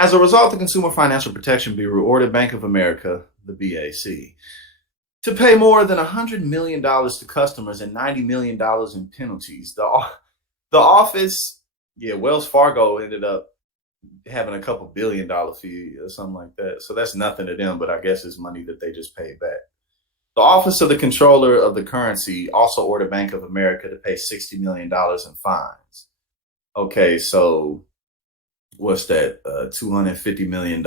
As a result, the Consumer Financial Protection Bureau ordered Bank of America, the BAC, to pay more than $100 million to customers and $90 million in penalties. The office, yeah, Wells Fargo ended up having a couple $1 billion fee or something like that. So that's nothing to them, but I guess it's money that they just paid back. The Office of the Controller of the Currency also ordered Bank of America to pay $60 million in fines. Okay, so what's that? $250 million.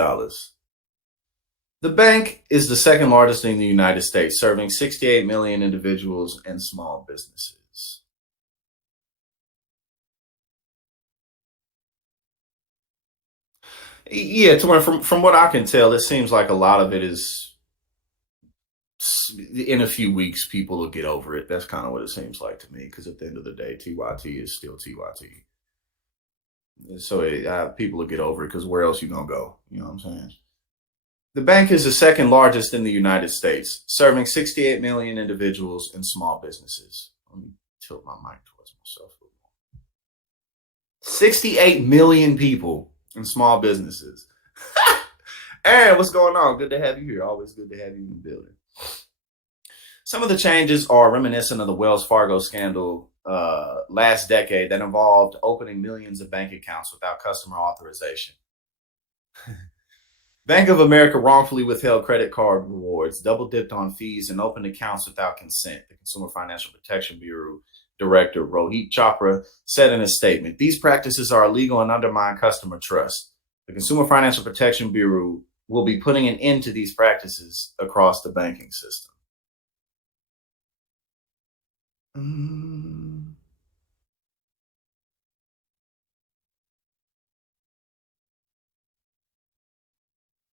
The bank is the second largest in the United States, serving 68 million individuals and small businesses. Yeah, from what I can tell, it seems like a lot of it is in a few weeks people will get over it. That's kind of what it seems like to me. Because at the end of the day, TYT is still TYT. So people will get over it because where else you gonna go? You know what I'm saying? The bank is the second largest in the United States, serving 68 million individuals and small businesses. Let me tilt my mic towards myself a little more. 68 million people and small businesses. Aaron, what's going on? Good to have you here. Always good to have you in the building. Some of the changes are reminiscent of the Wells Fargo scandal last decade that involved opening millions of bank accounts without customer authorization. Bank of America wrongfully withheld credit card rewards, double dipped on fees, and opened accounts without consent, the Consumer Financial Protection Bureau Director Rohit Chopra said in a statement. These practices are illegal and undermine customer trust. The Consumer Financial Protection Bureau will be putting an end to these practices across the banking system. Mm.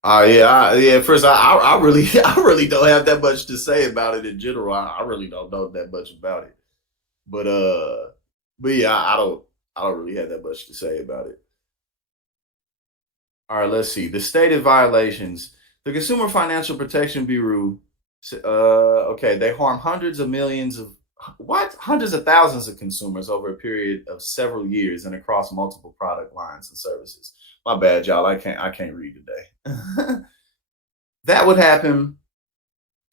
Yeah. First, I really, I really don't have that much to say about it in general. I really don't know that much about it, but but yeah, I don't really have that much to say about it. All right, let's see the stated violations. The Consumer Financial Protection Bureau, okay, they harm hundreds of millions of hundreds of thousands of consumers over a period of several years and across multiple product lines and services. My bad, y'all. I can't read today. That would happen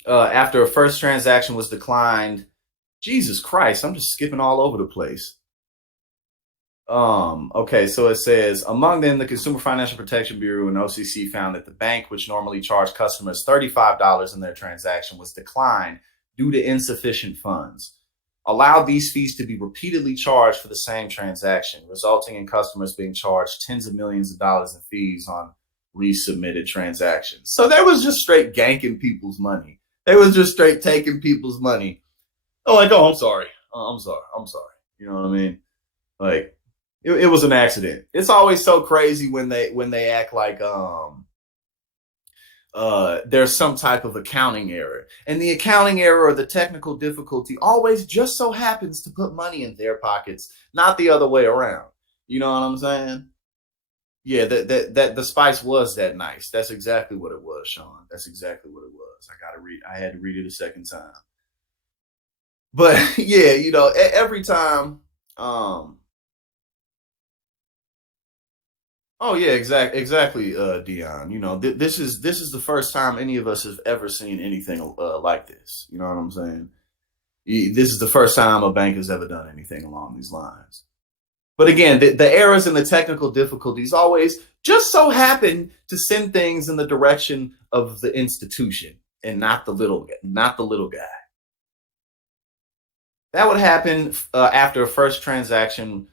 after a first transaction was declined. Jesus Christ, I'm just skipping all over the place. Okay, so it says among them, the Consumer Financial Protection Bureau and OCC found that the bank, which normally charged customers $35 in their transaction, was declined due to insufficient funds. Allowed these fees to be repeatedly charged for the same transaction, resulting in customers being charged tens of millions of dollars in fees on resubmitted transactions. So they was just straight ganking people's money. They was just straight taking people's money. Oh, like, oh, I'm sorry. Oh, I'm sorry. I'm sorry. You know what I mean? Like, it was an accident. It's always so crazy when they act like there's some type of accounting error, and the accounting error or the technical difficulty always just so happens to put money in their pockets, not the other way around. You know what I'm saying? Yeah, that the spice was that nice. That's exactly what it was, Sean. That's exactly what it was. I had to read it a second time. But yeah, every time. Oh yeah, exactly, Dion. This is the first time any of us have ever seen anything like this. You know what I'm saying? This is the first time a bank has ever done anything along these lines. But again, the errors and the technical difficulties always just so happen to send things in the direction of the institution and not the little guy. That would happen after a first transaction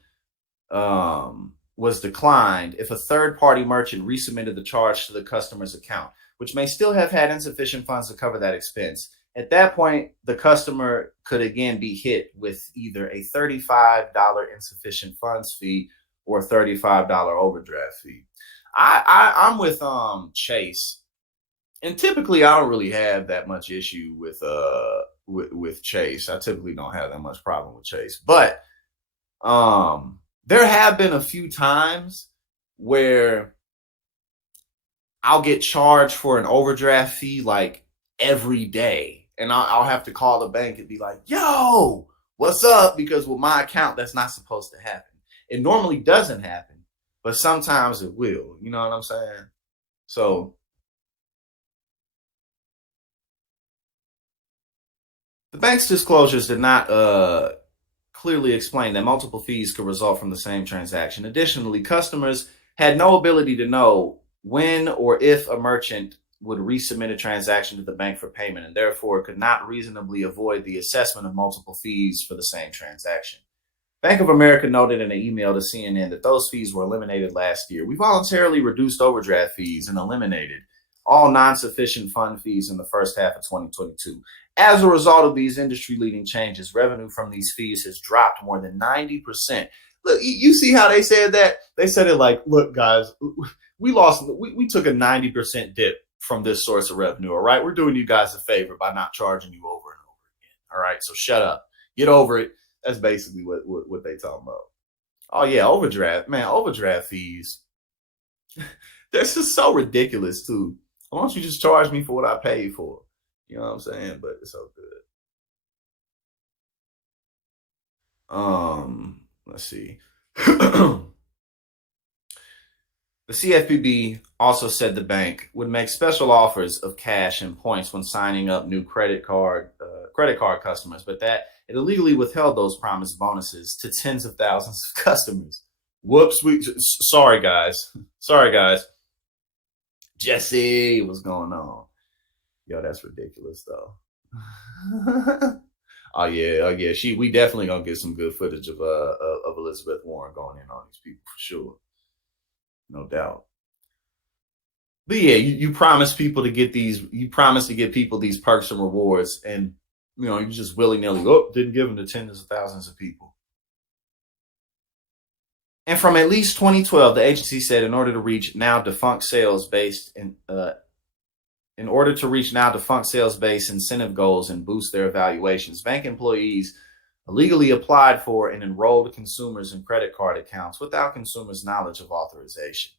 was declined if a third party merchant resubmitted the charge to the customer's account, which may still have had insufficient funds to cover that expense. At that point, the customer could again be hit with either a $35 insufficient funds fee or a $35 overdraft fee. I'm with Chase, and typically I don't really have that much issue with Chase. I typically don't have that much problem with Chase, but there have been a few times where I'll get charged for an overdraft fee like every day. And I'll have to call the bank and be like, yo, what's up? Because with my account, that's not supposed to happen. It normally doesn't happen. but sometimes it will. You know what I'm saying? So the bank's disclosures did not clearly explain that multiple fees could result from the same transaction. Additionally, customers had no ability to know when or if a merchant would resubmit a transaction to the bank for payment, and therefore could not reasonably avoid the assessment of multiple fees for the same transaction. Bank of America noted in an email to CNN that those fees were eliminated last year. We voluntarily reduced overdraft fees and eliminated all non-sufficient fund fees in the first half of 2022. As a result of these industry-leading changes, revenue from these fees has dropped more than 90%. Look, you see how they said that? They said it like, look, guys, we took a 90% dip from this source of revenue, all right? We're doing you guys a favor by not charging you over and over again, all right? So shut up. Get over it. That's basically what they talking about. Oh yeah, overdraft, man, overdraft fees. That's just so ridiculous too. Why don't you just charge me for what I paid for? You know what I'm saying? But it's so good. Let's see. The CFPB also said the bank would make special offers of cash and points when signing up new credit card customers, but that it illegally withheld those promised bonuses to tens of thousands of customers. Whoops! Sorry guys. Sorry guys. Jesse, what's going on? Yo, that's ridiculous though. Oh yeah. We definitely gonna get some good footage of Elizabeth Warren going in on these people for sure, no doubt. But yeah, you promise people to get these. You promise to get people these perks and rewards, and you just willy nilly. Oh, didn't give them to tens of thousands of people. And from at least 2012, the agency said in order to reach now defunct sales-based incentive goals and boost their evaluations, bank employees illegally applied for and enrolled consumers in credit card accounts without consumers' knowledge of authorization.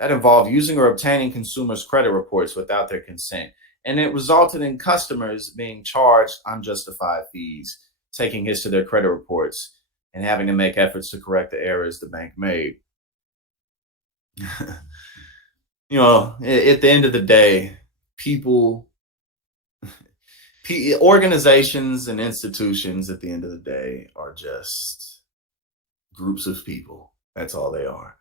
That involved using or obtaining consumers' credit reports without their consent, and it resulted in customers being charged unjustified fees, taking hits to their credit reports, and having to make efforts to correct the errors the bank made. At the end of the day, organizations and institutions at the end of the day are just groups of people. That's all they are.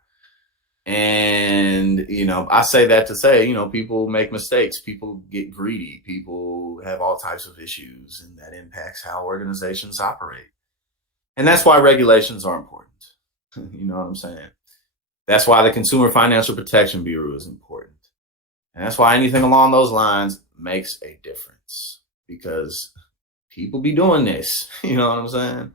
And, I say that to say, people make mistakes, people get greedy, people have all types of issues, and that impacts how organizations operate. And that's why regulations are important. You know what I'm saying? That's why the Consumer Financial Protection Bureau is important. And that's why anything along those lines makes a difference, because people be doing this. You know what I'm saying?